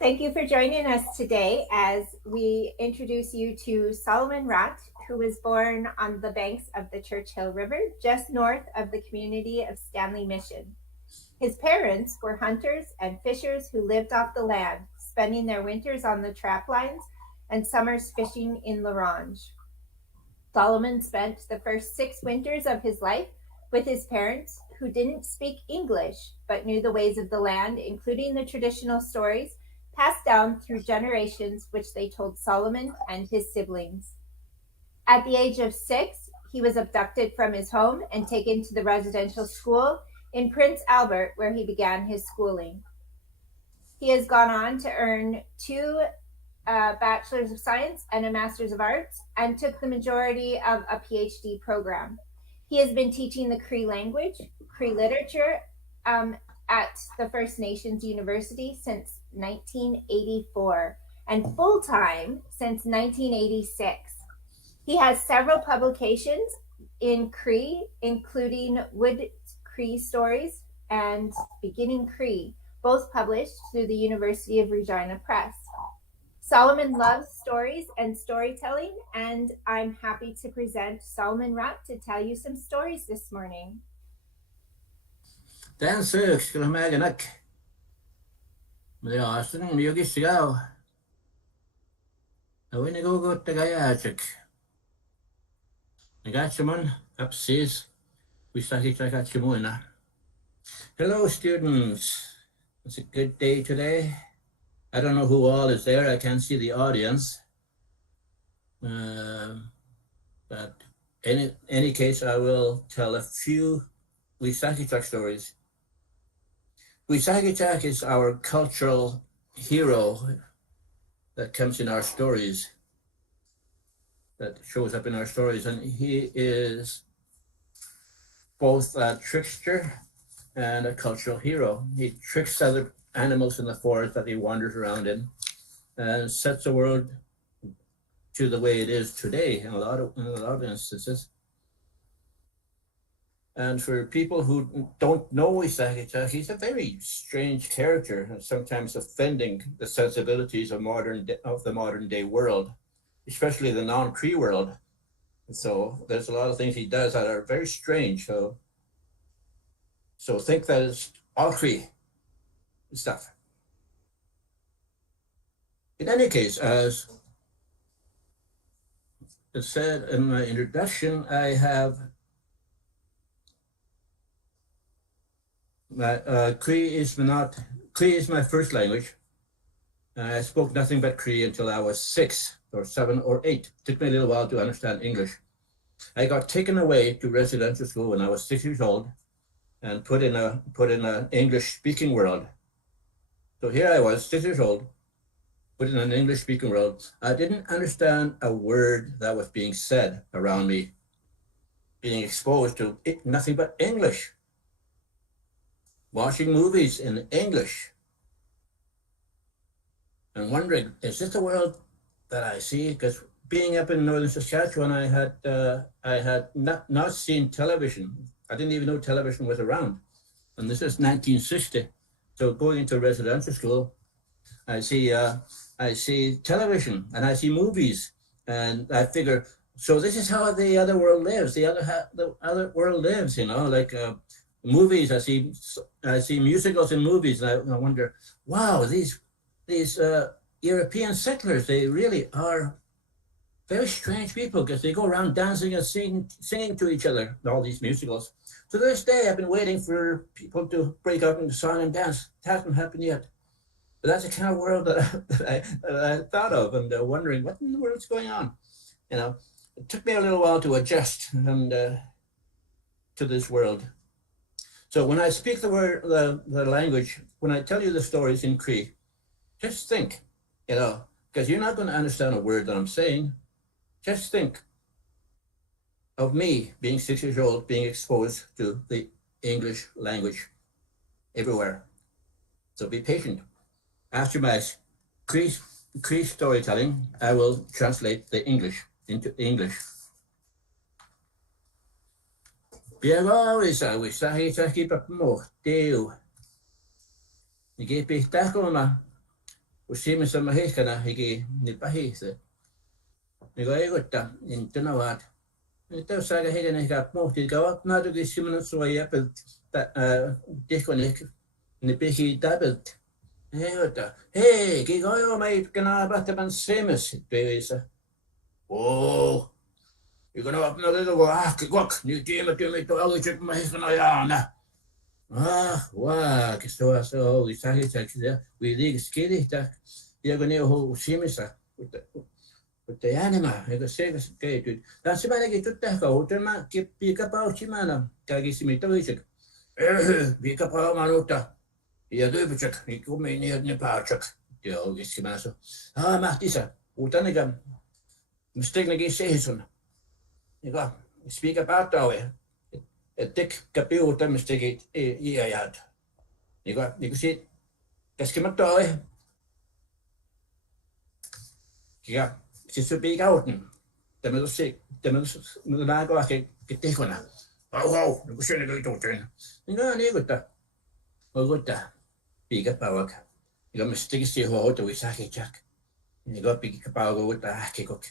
Thank you for joining us today as we introduce you to Solomon Ratt, who was born on the banks of the Churchill River, just north of the community of Stanley Mission. His parents were hunters and fishers who lived off the land, spending their winters on the trap lines and summers fishing in L'Orange. Solomon spent the first 6 winters of his life with his parents, who didn't speak English but knew the ways of the land, including the traditional stories passed down through generations, which they told Solomon and his siblings. At the age of 6, he was abducted from his home and taken to the residential school in Prince Albert, where he began his schooling. He has gone on to earn two Bachelor's of Science and a Master's of Arts, and took the majority of a PhD program. He has been teaching the Cree language, Cree literature at the First Nations University since 1984 and full time since 1986. He has several publications in Cree, including Wood Cree Stories and Beginning Cree, both published through the University of Regina Press. Solomon loves stories and storytelling, and I'm happy to present Solomon Ratt to tell you some stories this morning. Dan söks skulle mä ägenak. Men jag har sen jag gissar jag. Jag vill gå gott det gajachek. Jag got someone upstairs. We started like at Chimoina. Hello students. It's a good day today. I don't know who all is there. I can't see the audience. But in any case, I will tell a few Wisakichak stories. Wisakichak is our cultural hero that comes in our stories, that shows up in our stories. And he is both a trickster and a cultural hero. He tricks other animals in the forest that he wanders around in and sets the world to the way it is today in a lot of instances. And for people who don't know Isakichak, he's a very strange character and sometimes offending the sensibilities of the modern day world, especially the non-Cree world. And so there's a lot of things he does that are very strange. So think that it's all Cree stuff. In any case, as it said in my introduction, I have Cree is my first language. I spoke nothing but Cree until I was 6 or 7 or 8. It took me a little while to understand English. I got taken away to residential school when I was 6 years old and put in an English speaking world. So here I was, 6 years old, put in an English speaking world. I didn't understand a word that was being said around me, being exposed to nothing but English, watching movies in English, and wondering, is this the world that I see? Because being up in northern Saskatchewan, I had not seen television. I didn't even know television was around. And this is 1960. So going into residential school, I see television and I see movies, and I figure, so this is how the other world lives. The other world lives, like movies. I see musicals in movies, and I wonder, wow, these European settlers, they really are very strange people, because they go around dancing and singing to each other in all these musicals. To this day, I've been waiting for people to break out into song and dance. It hasn't happened yet. But that's the kind of world that I thought of, and wondering what in the world's going on. It took me a little while to adjust to this world. So when I speak the language, when I tell you the stories in Cree, just think, because you're not going to understand a word that I'm saying. Just think of me being 6 years old, being exposed to the English language everywhere. So be patient. After my Cree storytelling, I will translate the English into English. Biagawisa wisahi sahi papmo teu. Nige pihtakona Usimin sama hihkana hiki ni pahise. Nigo egotta in tunavat. Ito saga hiki ni hika pohti kavat natuki simana suoja pelt tihkonik ni pihi tabelt. Egota. Hei, kiko jo meit kana bahtaban semes peisa. Oh. Iko na vapna ko kikok ni tiima to aluchek mahikana yaana. Kistoa so isahi taksia we dig skili tak. Iago ne ho simisa. Mutta jäänimä, eikö se keityt. Tässä mä näkin tuttaa kautema, piikapau simana, kaikissa mitä viisek. Piikapau manuutta. Ja tyypitsek, niin kummi niin ne päätsek. Ja oikeasti mä so. Mahtisä. Uutanikä. Misteknekin seison. Eikä, spiika päättävä. Et tek kapiu tämmöistäkin iäjät. Eikä siitä käskemättä ole. Ja siis se piikauten. Tämmöis näkö ehkä tehkona. Hau, niin kuin sen ei tuuteen. Niin kuin Ogutta piikapäivä. Ja mistäkin siihen hoitui säkitjäk. Niin kuin piikapäivä uutta ähkikok.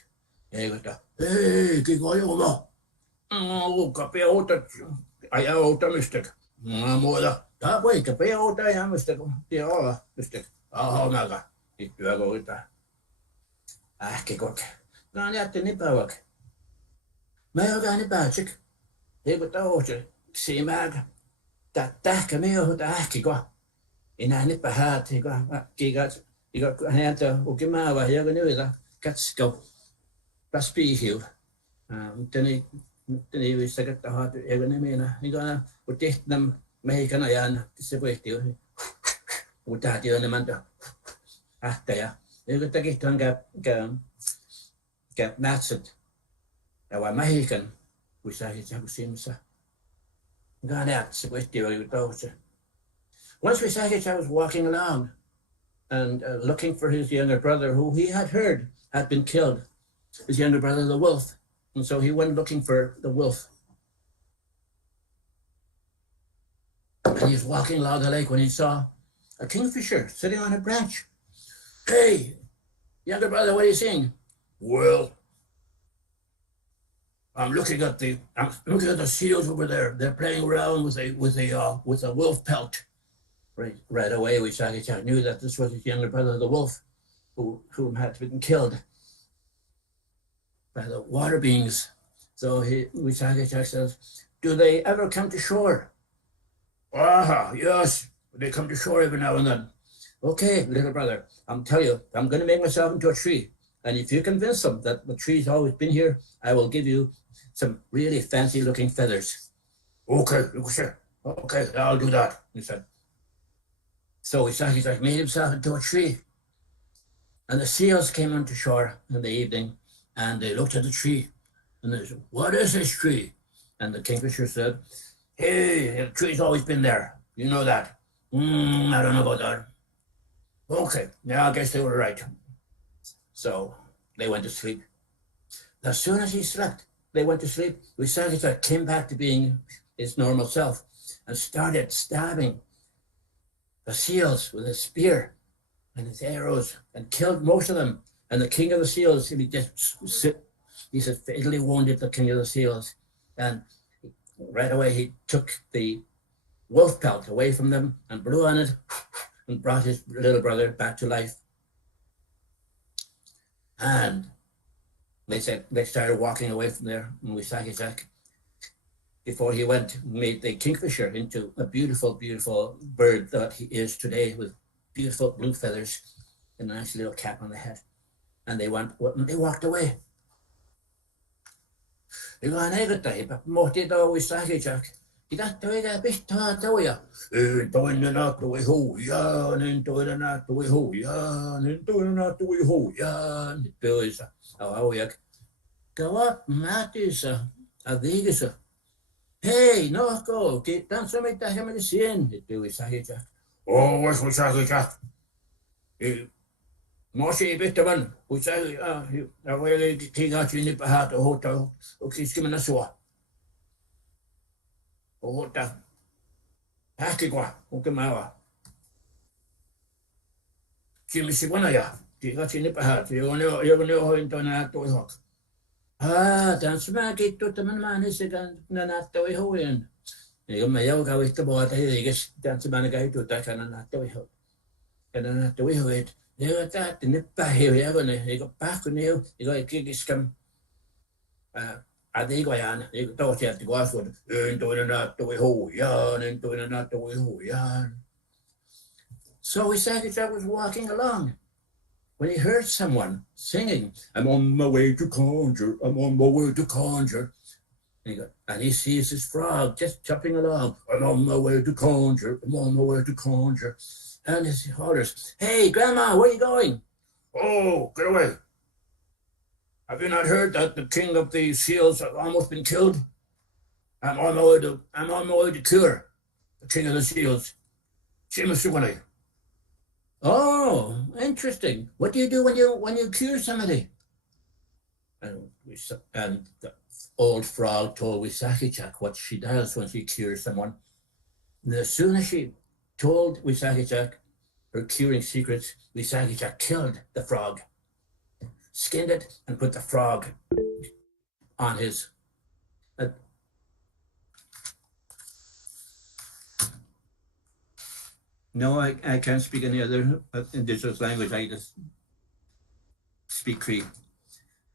Ja että hei, kiko jolla. Kapea uutta ajaa uutta mystek. Muuta. Tää voi kapea uutta ajaa mystek. Tiedä olla mystek. Näkä. Ittyä koita. Ähkikok. Nää jätti nipäiväk. Mä ei oikein nipäitsik. Eikö tää ootse. Siimääkä. Tähkä me johon ähkikö. Enää nipä häät. Kiikat. Häntä ukin määrä. Joka nyitä. Katsikau. Pas piihiu. Mutta niin vissi, että haat. Eikö ne meinaa. Niitä on tehty nämä mehikana jään. Se voihti. Mutta tähti on nämä ähtäjä. Eikö täkihtaan käy mätset. Ja vai mehikan. Kui säkin kun simsa. Once Visakich was walking along and looking for his younger brother, who he had heard had been killed, his younger brother, the wolf. And so he went looking for the wolf. And he was walking along the lake when he saw a kingfisher sitting on a branch. Hey, younger brother, what are you seeing? Well, I'm looking at the seals over there. They're playing around with a wolf pelt. Right away, Visakich knew that this was his younger brother, the wolf, whom had been killed by the water beings. So Visakich says, "Do they ever come to shore?" Yes, they come to shore every now and then. Okay, little brother, I'm telling you, I'm going to make myself into a tree. And if you convince them that the tree's always been here, I will give you some really fancy looking feathers. Okay, I'll do that, he said. So he made himself into a tree. And the seals came onto shore in the evening and they looked at the tree and they said, "What is this tree?" And the kingfisher said, "Hey, the tree's always been there. You know that." I don't know about that. Okay, yeah, I guess they were right. So they went to sleep. As soon as he slept, they went to sleep. Visakich came back to being his normal self and started stabbing the seals with his spear and his arrows and killed most of them. And the king of the seals, he said, fatally wounded the king of the seals. And right away he took the wolf pelt away from them and blew on it and brought his little brother back to life. And they started walking away from there. And Visakich, before he went, made the kingfisher into a beautiful, beautiful bird that he is today, with beautiful blue feathers and a nice little cap on the head. And they walked away. They go, mohti tau Visakich. Toinen naattui huijaan, toinen naattui huijaan, toinen naattui huijaan. Pöisa, aujak. Kavat mätissä, aviikissa. Hei, nohko, kiittän se mitä he meni siihen, Visakich. Vois Visakich. Mosi pitävän, Visakich, ja voi kingaatsi nippä häätä huuttaa, kiskimänä sua. Puhuta. Hähkikua, kukin mä oon. Jimmy Sigonaya, Tigachini Pahat, you know into Nato Hawk. That's Maggie to the man is again Nanato Hoyan. You may yoga with the water, you guess that's a man guy to attack an Nato Hawk. And then at the way of it, you got that, the nipper here, you got back on you got a kick scum. I think I am, you thought you have to go out with into an Nato Ho yarn, into an Nato Ho yarn. So Wissahickon was walking along when he heard someone singing, I'm on my way to conjure, I'm on my way to conjure. And he sees his frog just chopping along, I'm on my way to conjure, I'm on my way to conjure. And he hollers, hey, Grandma, where are you going? Oh, get away. Have you not heard that the king of the seals has almost been killed? I'm on my way to cure the king of the seals. Seamus. Oh, interesting. What do you do when you cure somebody? And the old frog told Wissahickon what she does when she cures someone. And as soon as she told Wissahickon her curing secrets, Wissahickon killed the frog, skinned it, and put the frog on his. No, I can't speak any other indigenous language. I just speak Cree.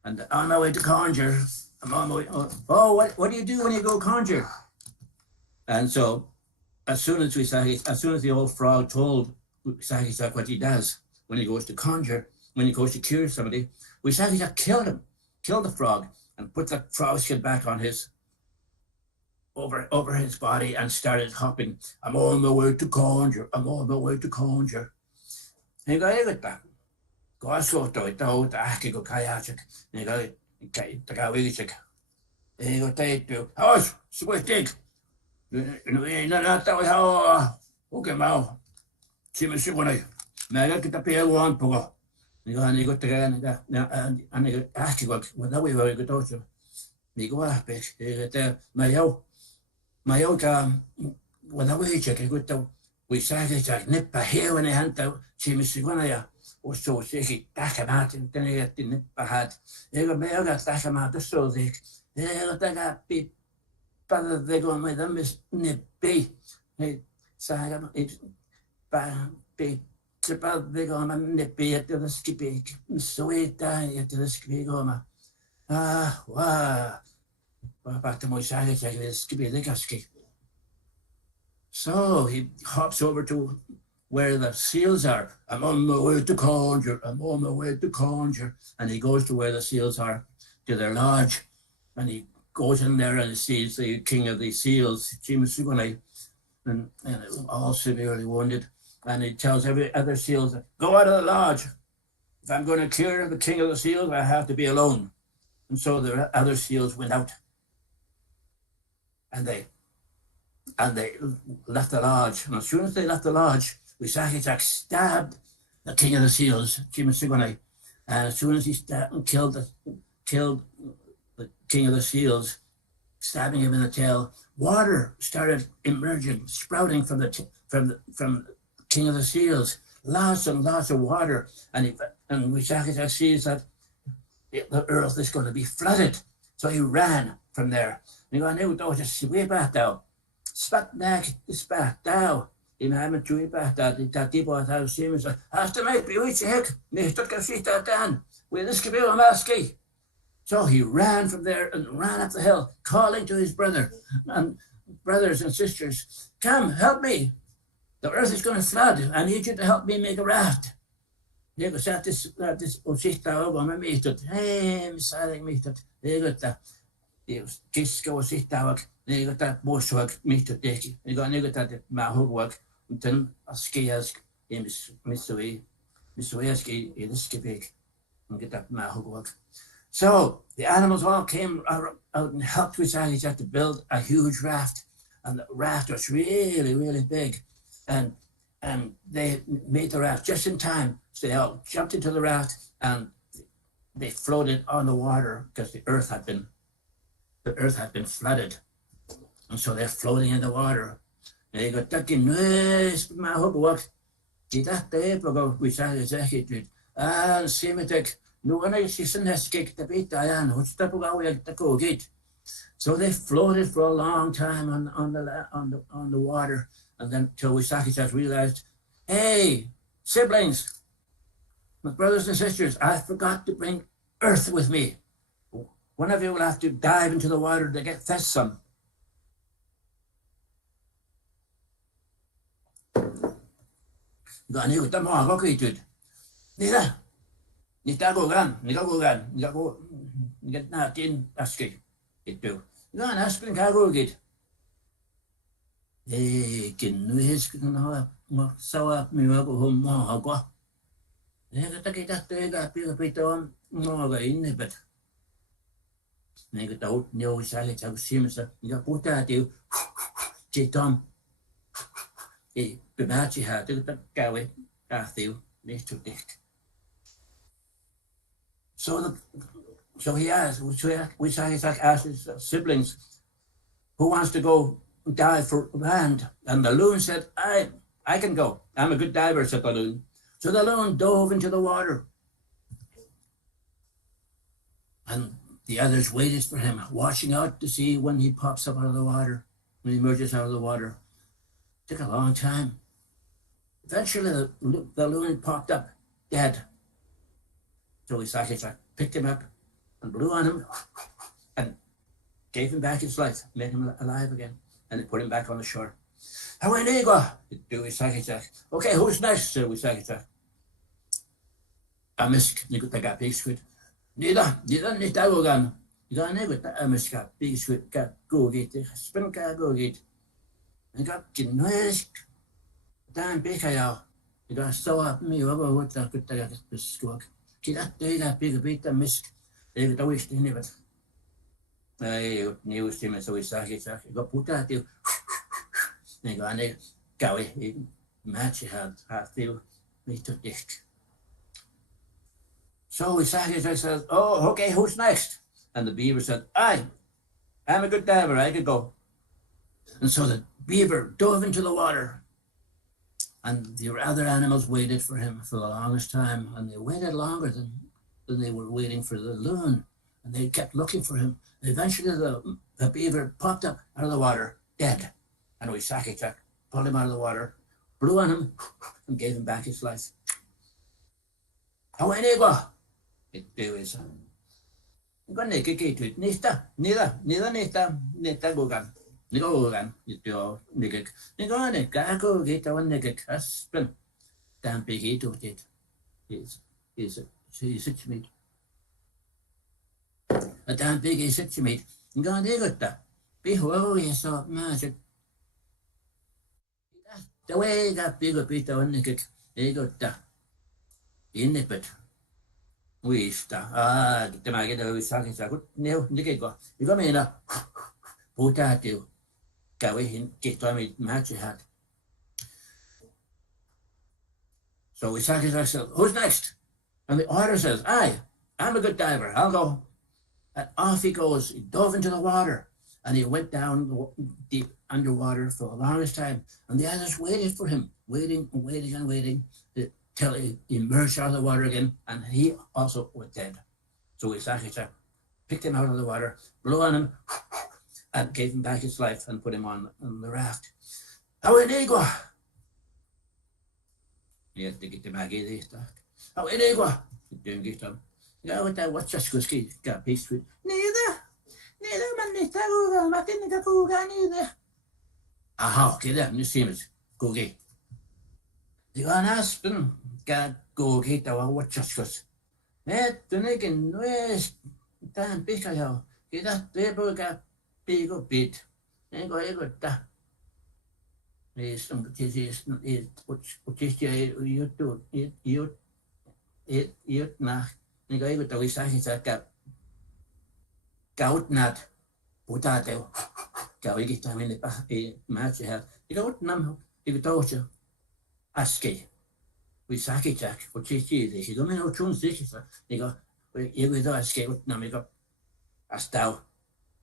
And on my way to conjure, I'm on my way. Oh, what do you do when you go conjure? And so, as soon as the old frog told Wissahickon what he does when he goes to conjure, when he goes to cure somebody, Wissahickon killed the frog, and put the frog skin back on his over his body and started hopping. I'm on my way to conjure. I'm on my way to conjure. And he got that. Go so to it out. I go kayak. And he got the kawichik. And he got to house. Sweating. Not that how. Okay, Mao. Seamus Sigonaya. Now get the pale one pogo. And he got the guy and he got asking what that way we go to. He go up. He got there. My yoga, when I wait, I go to Wissahickon, nipper here when I hunt out Seamus Sigonaya. Och så säkert takamat inte ner till nippahat. Jag med jag takamat så det. Jag tagar bit para det går med dem nippi. Nej, säga pa bit para det går med nippi att det skipik. Så är det att det skipik går. Wow. Back to my side, this could be the gasky. So he hops over to where the seals are. I'm on my way to conjure. I'm on my way to conjure. And he goes to where the seals are, to their lodge. And he goes in there and he sees the king of the seals, Seamus Sigonaya, and all severely wounded. And he tells every other seals, go out of the lodge. If I'm going to cure the king of the seals, I have to be alone. And so the other seals went out. And they left the lodge. And as soon as they left the lodge, Wissahickon stabbed the king of the seals, Seamus Sigonaya. And as soon as he stabbed and killed the king of the seals, stabbing him in the tail, water started emerging, sprouting from the king of the seals. Lots and lots of water. And Wissahickon sees that the earth is going to be flooded. So he ran from there. And he goes, "No, don't just way back now. Spat back, spat down." In haven't true back that people have seen me. After my bewitch heck, me took a seat down with this cabin maski. So he ran from there and ran up the hill, calling to his brothers and sisters, "Come, help me. The earth is going to flood. I need you to help me make a raft." Jag går så att och sitta och gå med mitt. Hej, säger mitt. Det går där. Det kiska och sitta och det går där borsvak mitt det. Det går ner där med hugvak och den askiask i missoeski i det skipik. Och get that med hugvak. So the animals all came out and helped Wissahickon to build a huge raft. And the raft was really, really big. And they made the raft just in time. So they all jumped into the raft and they floated on the water because the earth had been flooded. And so they're floating in the water. And they go, "Taki nice, my hook walk. Kita epogo wisale zakit. Simetek. No one I see some escape the bit Diana, which the away the go gate. So they floated for a long time on the water, and then till Wisaki realized, hey, siblings, my brothers and sisters, I forgot to bring earth with me. One of you will have to dive into the water to get fetch some. Gani ko tamo ako kitid. Nila. Nita ko gan, nigat natin aski. Ito. Gan aspin ka ko git. Kinuhis ko na sawa mi ko humma ako. Kita tega piton mo ga inibet. Nega taut nyo sale tag simsa. Nga puta tiu. Chitom. Bematchi had to gawe Matthew to dick. So he asked, which I asked his siblings, who wants to go dive for land? And the loon said, I can go. I'm a good diver, said the loon. So the loon dove into the water. And the others waited for him, watching out to see when he pops up out of the water, when he emerges out of the water. Took a long time. Eventually, the loon popped up, dead. So Isaki picked him up and blew on him and gave him back his life, made him alive again, and they put him back on the shore. How are you go? Do Isaki. Okay, who's next? Said Isaki. Amisk, Nikuta big squid. Neither, go gun. You got never Amisk, big squid, got go get, spin car go get. And got Ginoisk. Dan Bekayo. You got so up me over what I could take the squawk. Kida got big bit of misk. They got wished in it. I knew him so we saw got put out you. They got a gawy match had feel me to dick. So we said, I said, oh, okay, who's next? And the beaver said, I'm a good diver, I could go. And so the beaver dove into the water. And the other animals waited for him for the longest time. And they waited longer than they were waiting for the loon. And they kept looking for him. And eventually the beaver popped up out of the water, dead. And we pulled him out of the water, blew on him, and gave him back his life. How are you go? It is. Nista gogan. Nigogan, you nigger. Nigone, gago, get on nigger, husband. Damn big eat of it. He's six meat. A damn big is six meat. Gone digota. Be whoever you saw magic. The way that big of it on nigger, they got that. In it, but. Wista, the maggot is talking so no, Nico. You got me in a put at you. Go away, get to me, match your hat. So we said to ourselves, who's next? And the otter says, I'm a good diver, I'll go. And off he goes, he dove into the water, and he went down deep underwater for the longest time. And the others waited for him, waiting till he emerged out of the water again, and he also was dead. So Isaki picked him out of the water, blew on him, and gave him back his life and put him on the raft. How in Igua? Yes, to get the Maggie there. How in Igua? Doing get him. Yeah, what that what's just good got peace with. Neither man, neither, Martin, neither. Aha, get them, you see him, go get. You an aspen, got go get our watchers. Net the neck and west, damn big I get that paper got big or bit. Ain't got that. There's some is what is you do it na. You go with the recycling that gout nut, potato, go get time in the match you have. You don't know if you told you. Aski. We saki jack, what is it? You don't know tune six. You go, you with us, skate, no, you go a stow,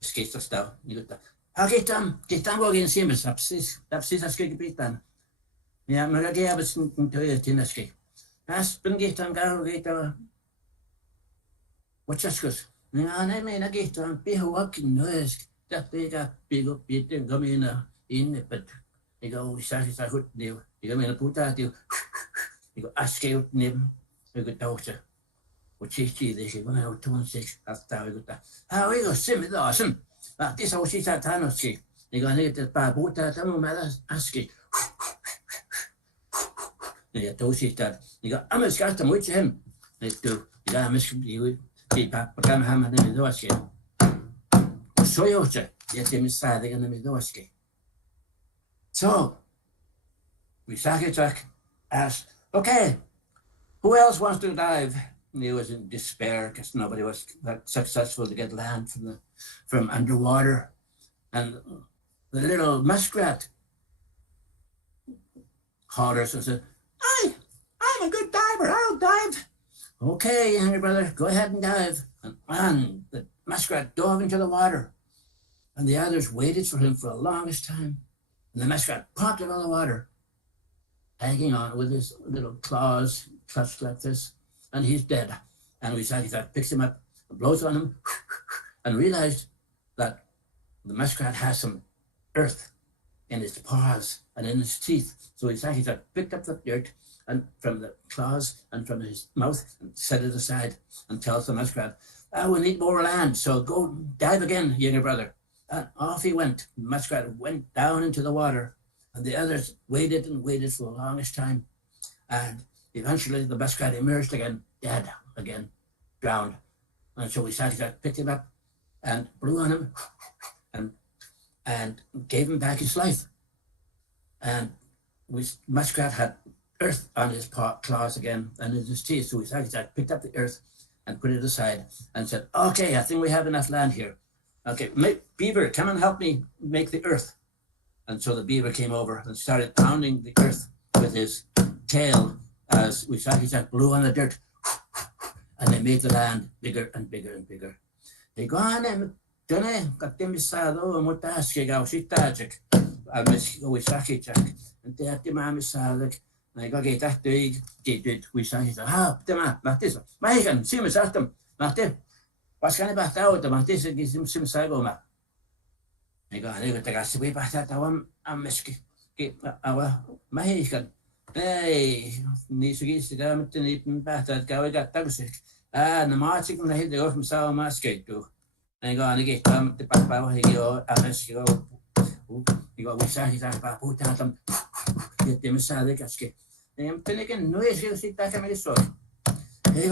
skate a stow. You got that. How get them against him, absis, a skate beat done. Ja, magagi abis ntoy tinaski. As penggitan kau kita wachaskus. Nga na may nagitan pihuak noes. Tapika pigo pitin gamina in but ikaw sa hut niyo. Ikaw may naputa tiyo. Ikaw aske ut nim. Ikaw tawsa. Uchichi de shi wana utun six hasta ikaw ta. Ha ikaw sim ito asim. Tisa usita tanoski. Ikaw nigit pa puta tamo malas aske. Ja tosista. Ikaw amas kasta mo hem. Ito ikaw amas pa kama hama na mi doaske. Soyoche. Yet mi sa de na mi doaske. So Wisakachak asked, okay, who else wants to dive? And he was in despair because nobody was that successful to get land from underwater. And the little muskrat hollers and said, I'm a good diver. I'll dive. Okay, younger brother, go ahead and dive. And the muskrat dove into the water. And the others waited for him for the longest time. And the muskrat popped out of the water, hanging on with his little claws clutched like this, and he's dead. And Wisakachak picks him up, blows on him, and realized that the muskrat has some earth in his paws and in his teeth. So Wisakachak picked up the dirt and from the claws and from his mouth and set it aside and tells the muskrat, we need more land, so go dive again, younger brother. And off he went. The muskrat went down into the water, and the others waited and waited for the longest time. And eventually the muskrat emerged again, dead again, drowned. And so Wisakachak picked him up and blew on him and gave him back his life. And muskrat had earth on his claws again and in his teeth. So Wisakachak picked up the earth and put it aside and said, okay, I think we have enough land here. Okay, beaver, come and help me make the earth. And so the beaver came over and started pounding the earth with his tail as Wisakachak blew on the dirt. And they made the land bigger and bigger and bigger. They go on and done katimisado mutaske gausitachik. Almes Wisakachak. And they had the mamisadak. And I got get that big, get Wisakachak. Ah, tema, Matis. Mahigan, Simus Atom, Matim. Was kann ich bei der Auto machen? Das ist im Sago. Ich gehe nicht, dass ich bei der Auto am Meski. Aber ich kann. Hey, nicht so geht es da mit den Bächten, glaube ich, da ist es. Na Martin kommt dahin, der auf dem Sau Maske durch. Ich gehe nicht, da mit dem Papa, ich gehe am Meski. Ich gehe, ich sage, Puta, dann geht dem Sadik, das geht. Ich bin nicht nur, ich gehe, da kann ich so. Ich gehe,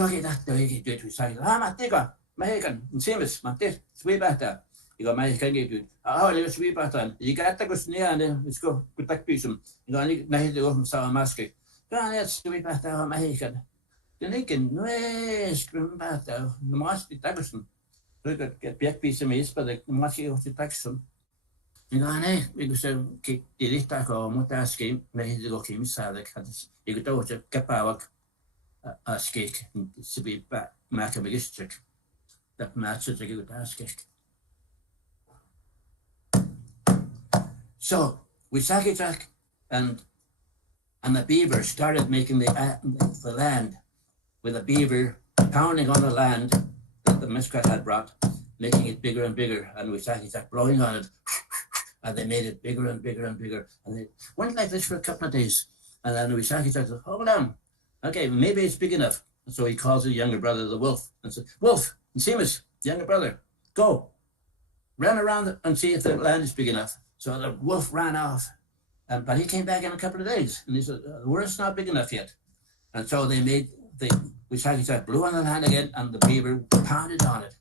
ich gehe, ich sage, Matika. Mahikan, Simus, Matis, Sweebata. You got Mahikan gate. Live Sweebatan. You got the Gusnia and let's go with that piece. You got Nahi to go from Sour Maske. That's Sweebata, Mahikan. The Lincoln, no, Scrimbata, the Maski Taxon. Look at get back piece of me, but the Maski of the Taxon. You got a because kick the Litak or Mutaski, Mahi to go Kim Sadak. You could go to Kapawak a skate to be back, Macabagistic. That matches a good ask. So Wisakachak and the beaver started making the land with a beaver pounding on the land that the muskrat had brought, making it bigger and bigger, and Wisakachak blowing on it, and they made it bigger and bigger and bigger, and they went like this for a couple of days, and then Wisakachak said, hold on, okay, maybe it's big enough. And so he calls his younger brother the wolf and says, Wolf, Seamus, younger brother, go, run around and see if the land is big enough. So the wolf ran off, but he came back in a couple of days, and he said, the world's not big enough yet. And so they made Wisakachak blew on the land again, and the beaver pounded on it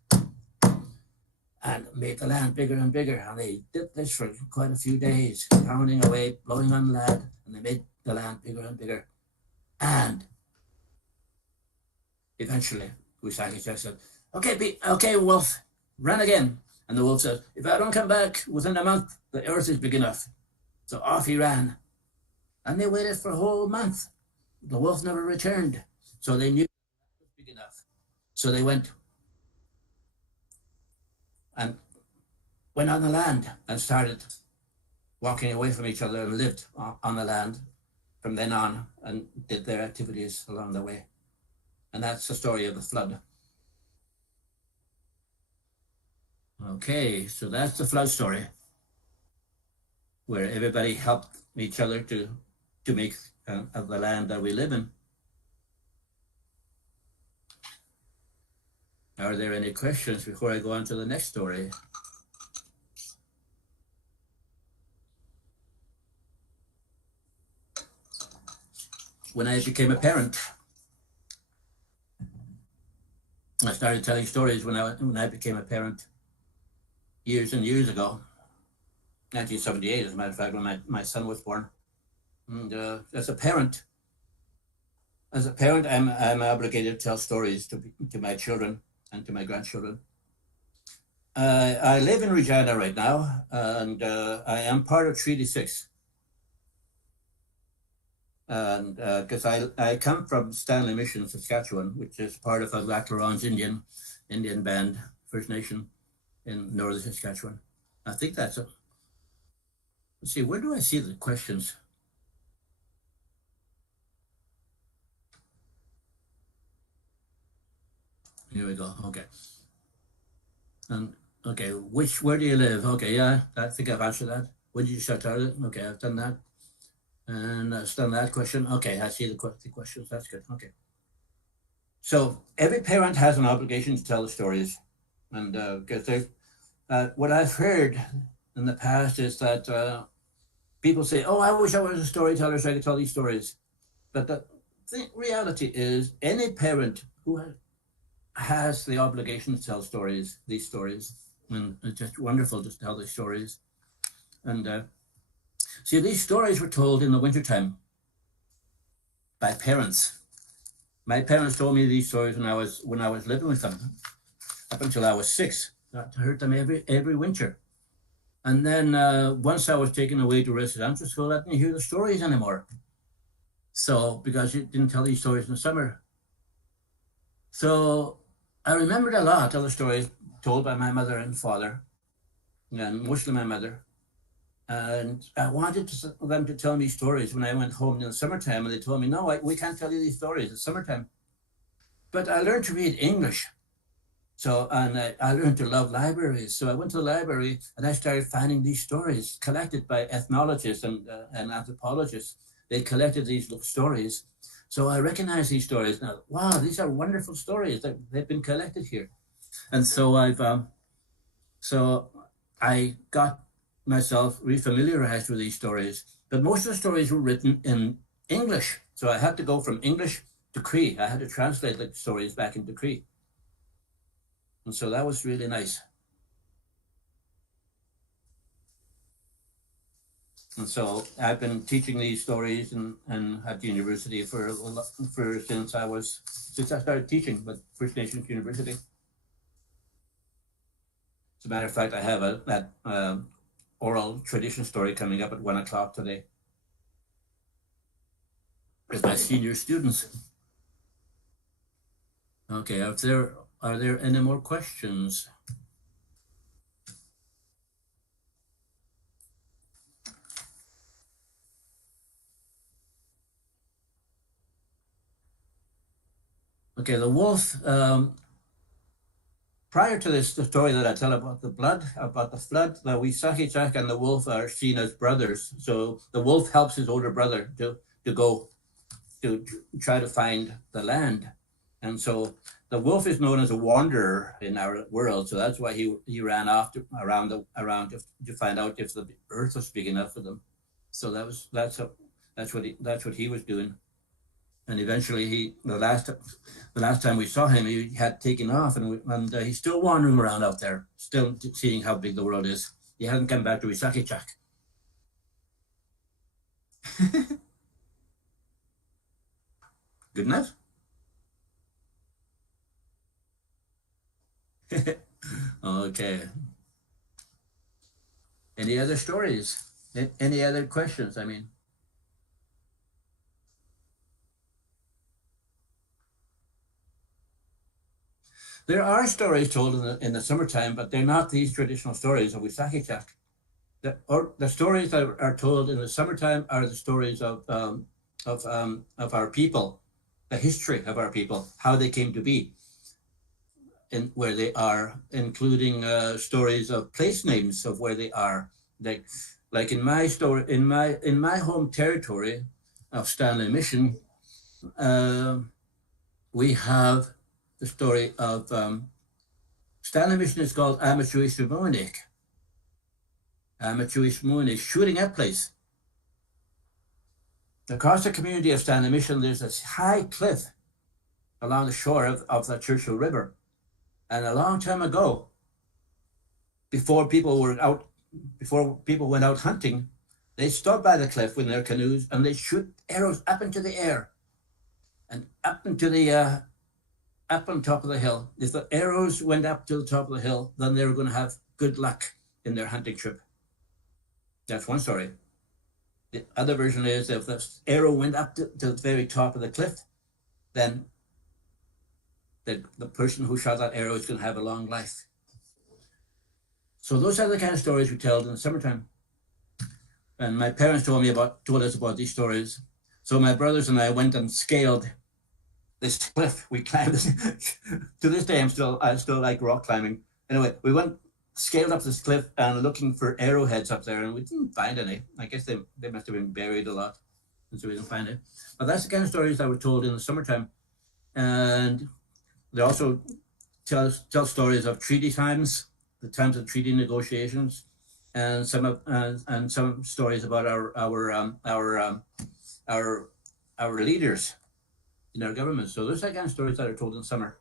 and made the land bigger and bigger. And they did this for quite a few days, pounding away, blowing on the land, and they made the land bigger and bigger. And eventually, Wisakachak said, okay, wolf, run again. And the wolf said, if I don't come back within a month, the earth is big enough. So off he ran. And they waited for a whole month. The wolf never returned. So they knew it was big enough. So they went on the land and started walking away from each other and lived on the land. from then on and did their activities along the way. And that's the story of the flood. Okay, so that's the flood story, where everybody helped each other to make of the land that we live in. Are there any questions before I go on to the next story? When I became a parent, I started telling stories when I became a parent years and years ago, 1978, as a matter of fact, when my son was born. And as a parent, I'm obligated to tell stories to my children and to my grandchildren. I live in Regina right now, and I am part of Treaty 6. And because I come from Stanley Mission, Saskatchewan, which is part of the Lac La Ronge Indian Band, First Nation in northern Saskatchewan. I think that's it. Let's see, where do I see the questions? Here we go. Okay. And okay, where do you live? Okay, yeah, I think I've answered that. When did you start out? Okay, I've done that. And I've done that question. Okay, I see the questions. That's good. Okay. So every parent has an obligation to tell the stories. And because what I've heard in the past is that people say, oh, I wish I was a storyteller so I could tell these stories. But the reality is any parent who has the obligation to tell these stories. And it's just wonderful to tell these stories. And see, these stories were told in the wintertime by parents. My parents told me these stories when I was living with them, up until I was 6. I heard them every winter. And then once I was taken away to residential school, I didn't hear the stories anymore. So, because you didn't tell these stories in the summer. So I remembered a lot of the stories told by my mother and father, and mostly my mother. And I wanted them to tell me stories when I went home in the summertime, and they told me, no, we can't tell you these stories, it's summertime. But I learned to read English. So, and I learned to love libraries. So I went to the library and I started finding these stories collected by ethnologists and anthropologists. They collected these stories. So I recognize these stories now. Wow, these are wonderful stories that they've been collected here. And so I got myself refamiliarized with these stories. But most of the stories were written in English. So I had to go from English to Cree. I had to translate the stories back into Cree. And so that was really nice. And so I've been teaching these stories and at the university since I started teaching with First Nations University. As a matter of fact, I have that oral tradition story coming up at 1 o'clock today with my senior students. Okay, are there any more questions? Okay, the wolf, prior to this, the story that I tell about the flood, the Wissahichak and the wolf are seen as brothers. So the wolf helps his older brother to go to try to find the land. And so the wolf is known as a wanderer in our world. So that's why he ran off around to find out if the earth was big enough for them. So that's what he was doing. And eventually the last time we saw him, he had taken off, and he's still wandering around out there, still seeing how big the world is. He hasn't come back to Wissahichak. Good enough? Okay. Any other stories? Any other questions? I mean, there are stories told in the summertime, but they're not these traditional stories of Wissahichak. The stories that are told in the summertime are the stories of of our people, the history of our people, how they came to be, and where they are, including stories of place names of where they are. Like in my story, in my home territory of Stanley Mission, we have the story of Stanley Mission is called Amachuishimonik. Amachuishimonik, shooting at place. Across the community of Stanley Mission, there's this high cliff along the shore of the Churchill River. And a long time ago, before people went out hunting, they stood by the cliff with their canoes and they shoot arrows up into the air and up into the up on top of the hill. If the arrows went up to the top of the hill, then they were going to have good luck in their hunting trip. That's one story. The other version is if the arrow went up to the very top of the cliff, then the person who shot that arrow is going to have a long life. So those are the kind of stories we tell in the summertime. And my parents told us about these stories. So my brothers and I went and scaled this cliff. We climbed it. To this day, I still like rock climbing. Anyway, we scaled up this cliff and looking for arrowheads up there, and we didn't find any. I guess they must have been buried a lot, and so we didn't find it. But that's the kind of stories that were told in the summertime. And they also tell stories of treaty times, the times of treaty negotiations, and some stories about our leaders in our government. So those are the kind of stories that are told in summer.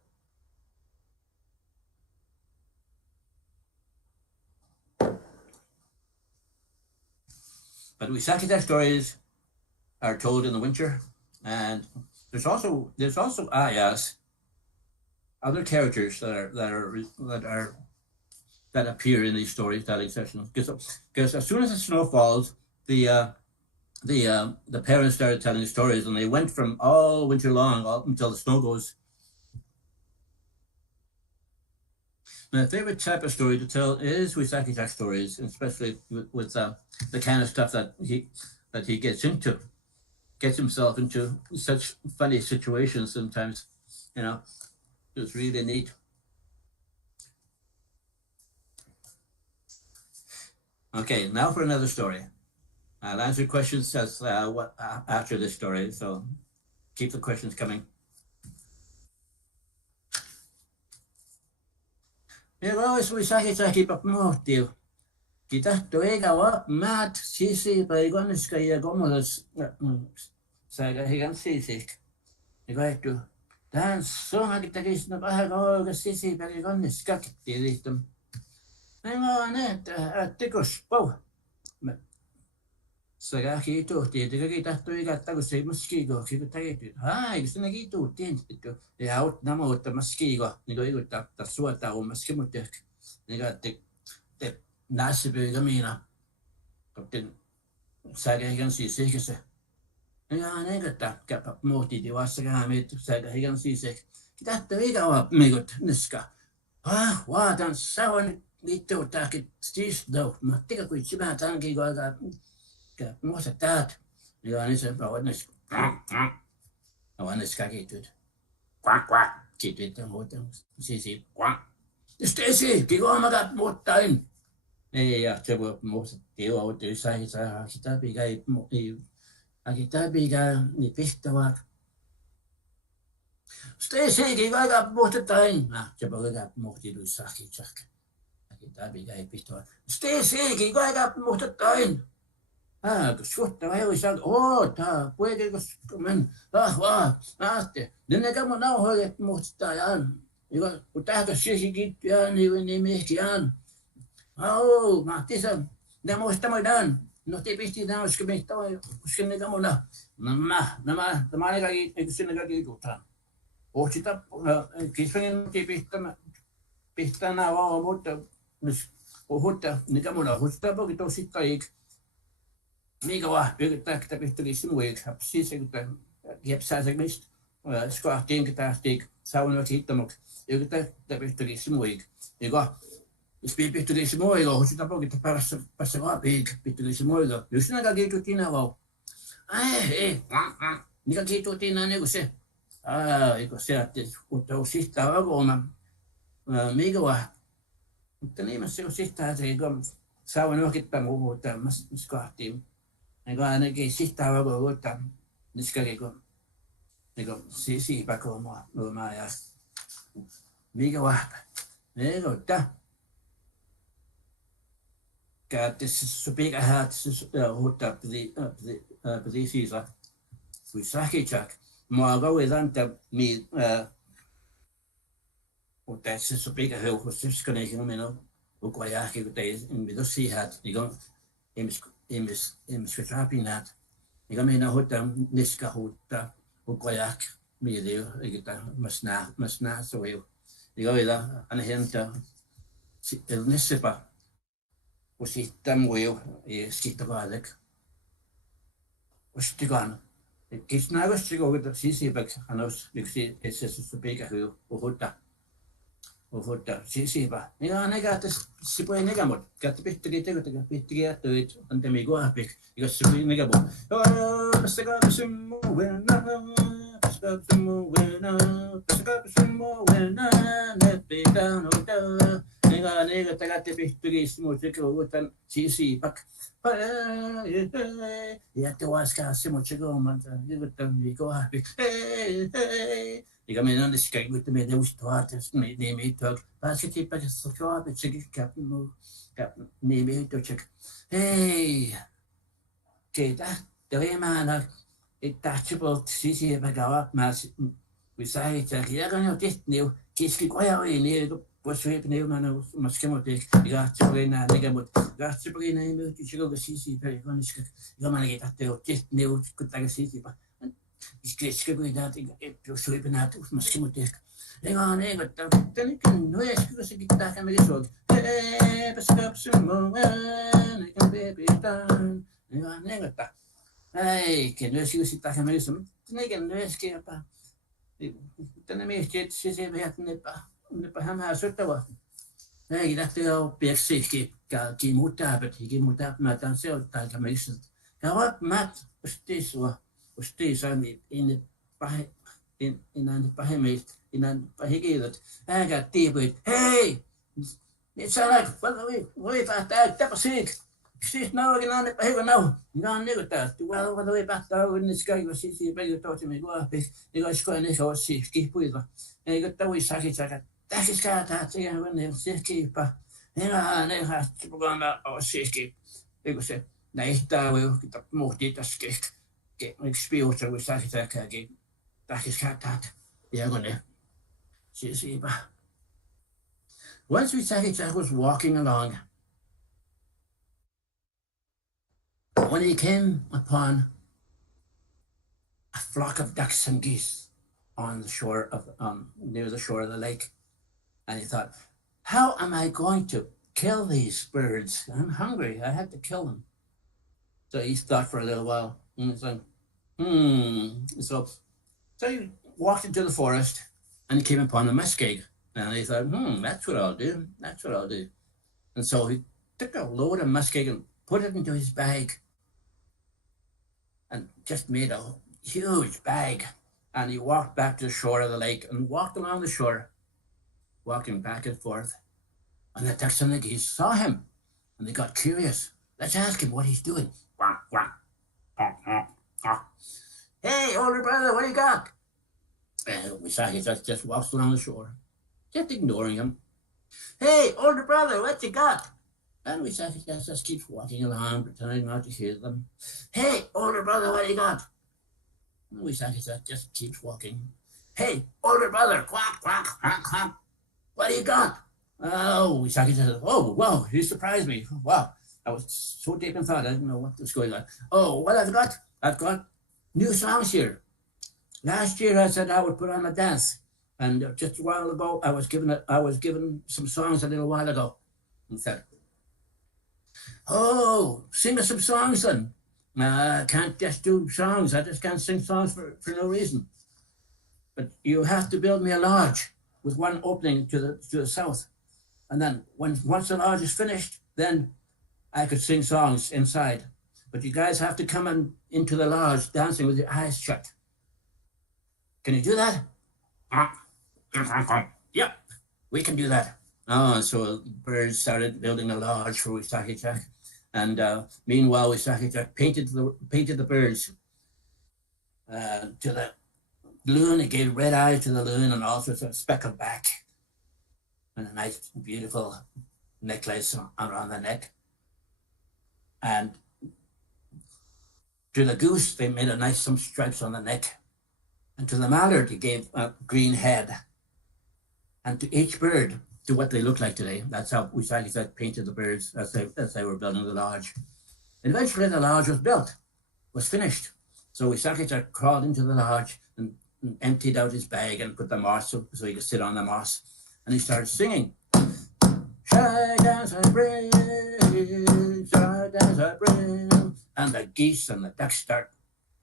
But Wisakita stories are told in the winter, and there's also ayas, other characters that appear in these storytelling sessions. Because as soon as the snow falls, the parents started telling stories, and they went from all winter long up until the snow goes. My favorite type of story to tell is Wisakita stories, especially with the kind of stuff that he gets himself into such funny situations sometimes. It's really neat. Okay, now for another story. I'll answer questions after this story, so keep the questions coming. Pero Wisakita keep motive. Kita tuega wa mat sisi paigonis kaya gomolas saga higan sisik. Iguaitu. Dan songa kita kis na pahago sisi paigonis kakitilitum. Nengo anet atikos po. Saga hito tiga kita tuega tago se maskigo kita tagitu. Hai gusto nagito tinto. Out namo ta maskigo. Nigo igutta ta suota o maskimutek. Niga Nasibe Gamina, Captain Saga Higan Seasick. I never got up Moti, the Wasagami to Saga Higan Seasick. That the Vega up, Migot Niska. Ah, what and so little tacket stis though, not take a quick chibatangi got most of that. The honest about this. I want to skaggy to it. Quack, quack, keep it the hotel. See, quack. Stacy, give on that more time. Ja coba mau teo tu saya kita bigai ni pihtawa. Stay kita gak mau tetain. Coba gak mau tidur sakit. Kita bigai pihtawa. Stay kita gak mau tetain. Suot tayo isang ta puede men wah aste. Dene kamu na hoye mo tayan. Igo utah ka sisi yan ni mekian. Oh, matisa, damos tamadan. No te pisti damos que me estaba, que me damos na. Nama, lagi, lagi kuta. O chita, kispen te pista na wa bota, o hota, ni kamuna, hota po kito sita ik. Miga wa, kita pista kisim wek, hapsi se kita, gep sa se mist. Skwa ting kita stik, saun wa kita mok. Kita pista kisim wek. Igo. Pittulisimoigo, sitä poikita passava piik, pittulisimoigo. Just näitä kiitu tinavau. Nika kituutin na niinku se. Iko se, että kun sihtaa vakuuma, mikä va. Mutta niin mä se kun sihtaa se, kun sauvan ohkittaa muu, että mä skahtiin. Eikä ainakin sihtaa vakuuma, että niskakin kun siipä kuumaa ja mikä va. Ei ole. Kääntis sopiika häät huuttaa precies we sakitjak maar go with anta mi mutta se sopiika heuhus syskoneihin meno uko jahki kun tei mi dossi hat nigon imis vertrapinat nigon mena huuttaa niska huuttaa uko jahki mi deu ikita masna so eu nigon ida ana henta el nesepa usittaa muiu ja sittavaalek ustigan kisnaagos sigogta sisipäks anos yksi etsessä pikä hyy uhutta sisipä niin aina tässä sipoi negamot kätti pihteli tekote pihteli jättöit antemi kuahpik jos sipoi negabo pasaka summo wena nepitano nega tagatte pihteli smuutsikoutan sisipäk ja te waskaa semmoinen että viikohahvi eikä meidän on siis kaikki että meidän uskoavat niin meitä päästiin pääsee sokeavat sekin niin meitä check hei keitä teemään että chipot sisi bagavat mas visai ja kan jo tehty kiski koja niin Pues we pneu mano maskemote gahtsipurina negamot gahtsipurina imut chigo sisi perikoniska gamanagita teo neu kutaga sisi pa iskreska kuidat e suipinat maskemote ega tanikan no esko se kita kameli sog paskapsumo negan baby down negata ai que no sigo sitä kameli som negan no eske pa tanemi sisi veatnepa Nepa hämää syttävä. Näin lähtee jo pieksikin. Ki muuttaa mä tämän seurata aika missä. Kavat mät ustisua niin innan pahemist innan pahikilot. Äkä tiipuit. Hei! Nyt sä olet voi päättää täpä siik. Siis naukin anne pahiko nau. Minä on niinku tää. Tuolla voi päättää niin kaikki sisi peli toisemme kuopi. Eikä iskoa ne so siis kipuilla. Eikö tavui sakit sakat. Tässä kääntää siihen veneen sihkiipä. Ne häästi programma on sihki. Eikö se näihtää voi kita muhtii tässä yksi piuutsa voi saakit säkääkin. Tässä kääntää. Jääkö ne sihkiipä. Once we saakit was walking along. When he came upon a flock of ducks and geese on the shore of near the shore of the lake. And he thought, how am I going to kill these birds? I'm hungry. I have to kill them. So he thought for a little while. And he's like, So he walked into the forest and he came upon a muskeg. And he thought, that's what I'll do. That's what I'll do. And so he took a load of muskeg and put it into his bag. And just made a huge bag. And he walked back to the shore of the lake and walked along the shore, walking back and forth. And the ducks and the geese saw him, and they got curious. Let's ask him what he's doing. Quack, quack. Hey, older brother, what do you got? And we saw he just walks along the shore, just ignoring him. Hey, older brother, what you got? And we saw he just keeps walking along, pretending not to hear them. Hey, older brother, what do you got? We said he just keeps walking. Hey, older brother, quack, quack, quack, quack. What do you got? Oh, we said he said, oh, wow, you surprised me. Wow, I was so deep in thought, I didn't know what was going on. Oh, what I've got new songs here. Last year I said I would put on a dance. And just a while ago, I was given some songs a little while ago. And said, oh, sing us some songs then. I can't just do songs. I just can't sing songs for no reason. But you have to build me a lodge with one opening to the south. And then once the lodge is finished, then I could sing songs inside. But you guys have to come and into the lodge dancing with your eyes shut. Can you do that? Yeah, we can do that. Oh, so birds started building a lodge for Wissahickon. And meanwhile, Wissahickon painted the birds to the loon. It gave red eyes to the loon and also a speckled back and a nice, beautiful necklace around the neck. And to the goose, they made some stripes on the neck. And to the mallard, he gave a green head. And to each bird, to what they look like today. That's how Wissahickon painted the birds as they were building the lodge. And eventually the lodge was built, was finished. So Wissahickon crawled into the lodge and emptied out his bag and put the moss so he could sit on the moss. And he started singing. Shall I dance I bring, shall I dance I bring. And the geese and the ducks start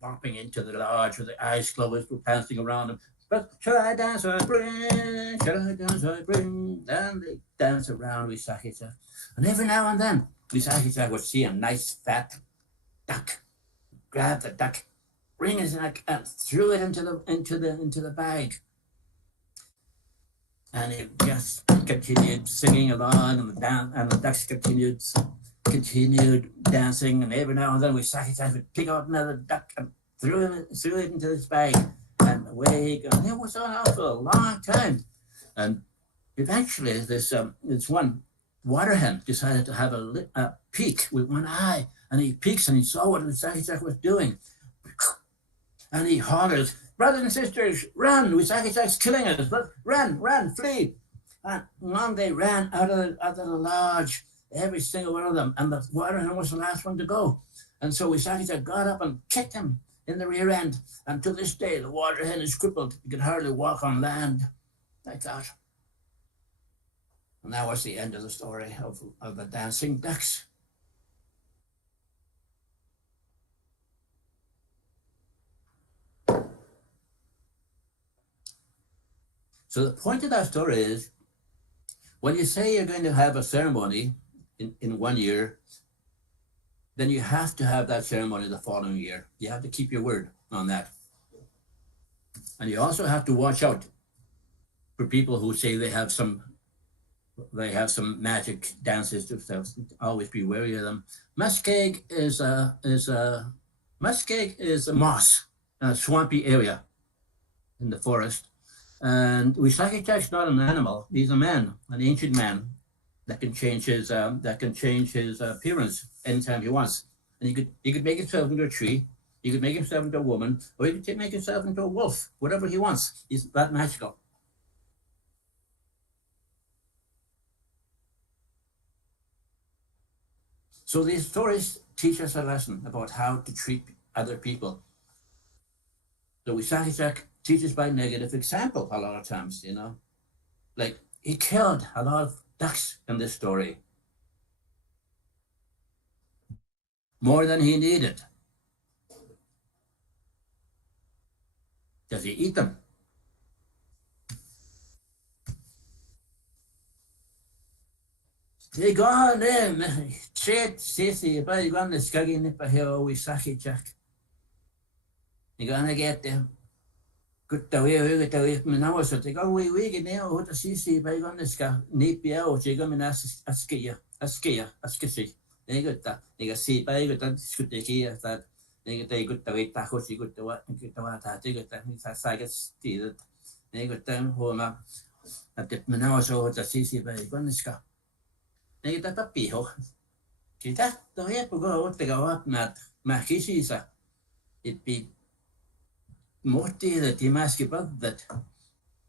bopping into the lodge with their eyes closed, dancing around them. But shall I dance I bring, shall I dance I bring. And they dance around Wissahickon. And every now and then, Wissahickon would see a nice fat duck, grab the duck, wring his neck, and threw it into the bag. And he just continued singing along, and the ducks continued dancing. And every now and then, Wissahickon would pick up another duck and threw it into his bag. And away he goes. It was on for a long time. And eventually, this one water hen decided to have a peek with one eye. And he peeks and he saw what Wissahickon was doing. And he hollers, brothers and sisters, run! Wissahickon killing us. Run, flee. And on they ran out of the lodge, every single one of them. And the water hen was the last one to go. And so Wissahickon got up and kicked him in the rear end, and to this day, the water hen is crippled. He can hardly walk on land, like that. And that was the end of the story of the dancing ducks. So the point of that story is, when you say you're going to have a ceremony in 1 year, then you have to have that ceremony the following year. You have to keep your word on that. And you also have to watch out for people who say they have some magic dances to stuff. Always be wary of them. Muskeg is a moss, a swampy area in the forest. And Wissahickon not an animal. He's a man, an ancient man that can change his appearance anytime he wants. And he could make himself into a tree, he could make himself into a woman, or he could make himself into a wolf, whatever he wants. He's that magical. So these stories teach us a lesson about how to treat other people. So Wissahickon teaches by negative example a lot of times, Like he killed a lot of ducks in this story. More than he needed. Does he eat them? They gone in. Chet sissy, but you gonna skuggy nipper here Wissahickon. You're gonna get them. Good the way now so they go we get now what the sissy by gonna ska nipia or jigga minas askisia. They got that. They got see by got that should take here that they got the way tacos you got the what they got that it's like it's they got them home at the now so what the sissy by gonna ska. They got that piho. Kita the way to go to go up mat makisisa. It be Morty that you must keep up that.